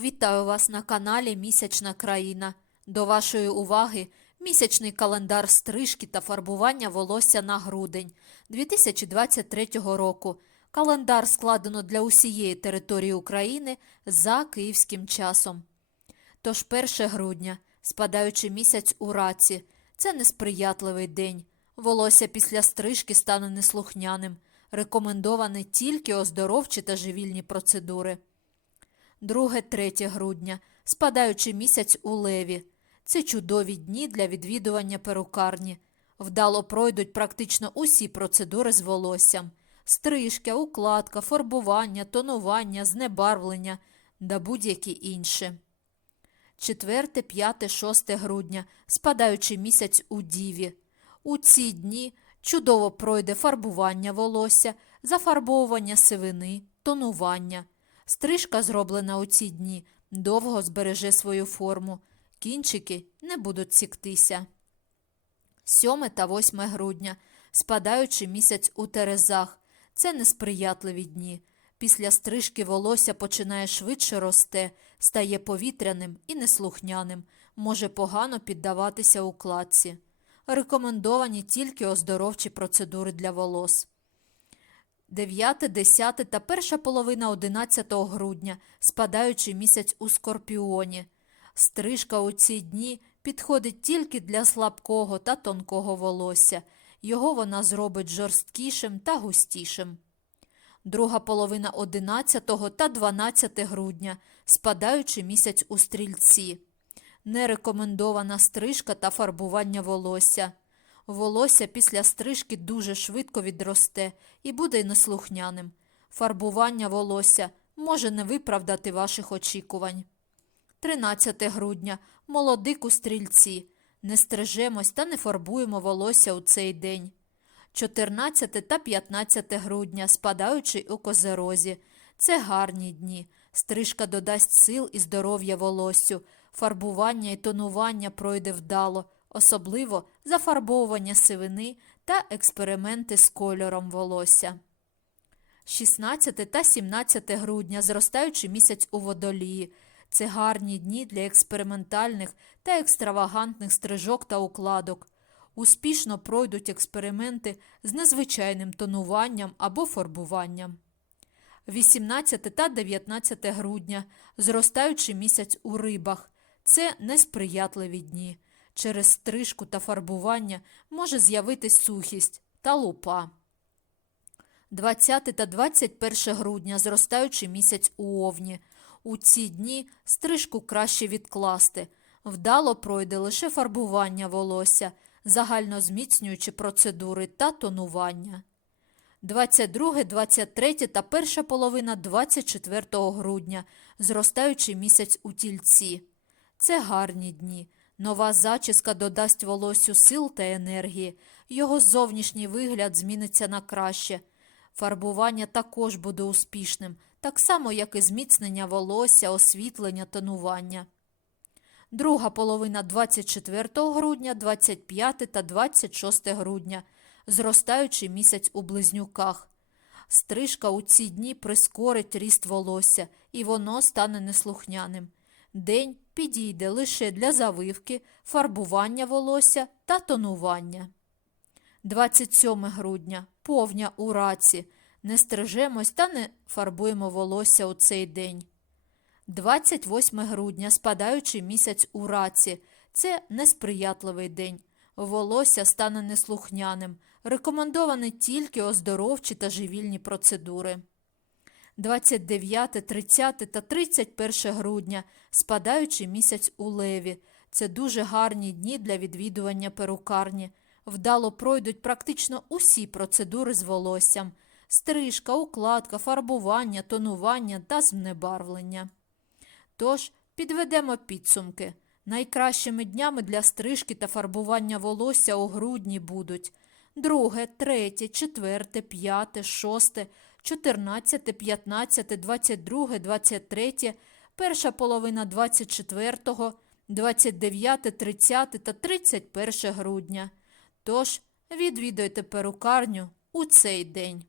Вітаю вас на каналі Місячна країна. До вашої уваги місячний календар стрижки та фарбування волосся на грудень 2023 року. Календар складено для усієї території України за київським часом. Тож 1 грудня, спадаючи місяць у раці, це несприятливий день. Волосся після стрижки стане неслухняним. Рекомендовані тільки оздоровчі та живільні процедури. 2-3 грудня, спадаючи місяць у леві. Це чудові дні для відвідування перукарні. Вдало пройдуть практично усі процедури з волоссям: стрижка, укладка, фарбування, тонування, знебарвлення та будь-які інші. 4, 5, 6 грудня, спадаючи місяць у діві. У ці дні чудово пройде фарбування волосся, зафарбовування сивини, тонування. Стрижка, зроблена у ці дні, довго збереже свою форму. Кінчики не будуть сіктися. 7 та 8 грудня, спадаючи місяць у терезах. Це несприятливі дні. Після стрижки волосся починає швидше росте, стає повітряним і неслухняним, може погано піддаватися укладці. Рекомендовані тільки оздоровчі процедури для волос. 9, 10 та перша половина 11 грудня, спадаючи місяць у скорпіоні. Стрижка у ці дні підходить тільки для слабкого та тонкого волосся. Його вона зробить жорсткішим та густішим. Друга половина 11 та 12 грудня, спадаючи місяць у стрільці. Нерекомендована стрижка та фарбування волосся. Волосся після стрижки дуже швидко відросте і буде неслухняним. Фарбування волосся може не виправдати ваших очікувань. 13 грудня. Молодик у стрільці. Не стрижемось та не фарбуємо волосся у цей день. 14 та 15 грудня, спадаючи у козерозі. Це гарні дні. Стрижка додасть сил і здоров'я волоссю. Фарбування і тонування пройде вдало, особливо зафарбовування сивини та експерименти з кольором волосся. 16 та 17 грудня, зростаючи місяць у водолії. Це гарні дні для експериментальних та екстравагантних стрижок та укладок. Успішно пройдуть експерименти з незвичайним тонуванням або фарбуванням. 18 та 19 грудня, зростаючи місяць у рибах. Це несприятливі дні. Через стрижку та фарбування може з'явитись сухість та лупа. 20 та 21 грудня, зростаючи місяць у овні. У ці дні стрижку краще відкласти. Вдало пройде лише фарбування волосся, загально зміцнюючи процедури та тонування. 22, 23 та перша половина 24 грудня, зростаючи місяць у тільці. Це гарні дні. Нова зачіска додасть волосю сил та енергії, його зовнішній вигляд зміниться на краще. Фарбування також буде успішним, так само, як і зміцнення волосся, освітлення, тонування. Друга половина 24 грудня, 25 та 26 грудня, зростаючий місяць у близнюках. Стрижка у ці дні прискорить ріст волосся, і воно стане неслухняним. День підійде лише для завивки, фарбування волосся та тонування. 27 грудня повня у раці. Не стрижемось та не фарбуємо волосся у цей день. 28 грудня, спадаючий місяць у раці. Це несприятливий день. Волосся стане неслухняним. Рекомендовані тільки оздоровчі та живільні процедури. 29, 30 та 31 грудня, спадаючий місяць у леві. Це дуже гарні дні для відвідування перукарні. Вдало пройдуть практично усі процедури з волоссям: стрижка, укладка, фарбування, тонування та знебарвлення. Тож, підведемо підсумки. Найкращими днями для стрижки та фарбування волосся у грудні будуть 2, 3, 4, 5, 6, 14, 15, 22, 23, перша половина 24, 29, 30 та 31 грудня. Тож, відвідуйте перукарню у цей день.